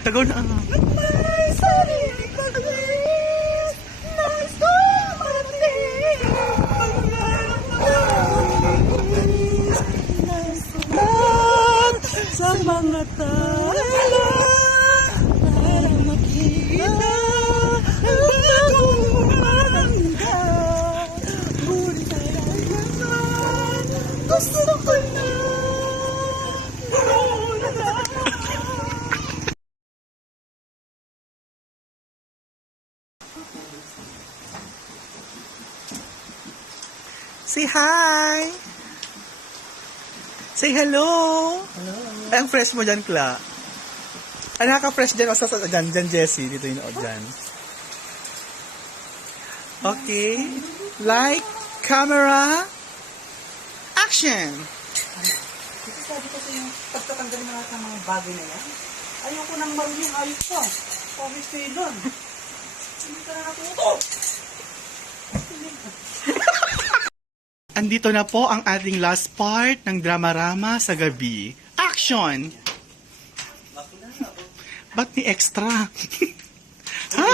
Tagaw na. Sa mga tala para makita ang bagong maganda. Ngunit kaya naman gusto ko na muna. Say hi! Say hello! Hello. Ay, ang fresh mo dyan, Kla. Ay, nakaka-fresh dyan. O, dyan, Jessie. Dito yun, o, dyan. Okay. Like, camera, action! Kasi sabi kasi yung pagtatanggal na lahat ng mga bagay na yan, ayoko nang marunong ayos pa. Pawis pilon. Hindi ka na natuto. Andito na po ang ating last part ng Drama-Rama sa gabi. Action! Ba't ni extra? Ha?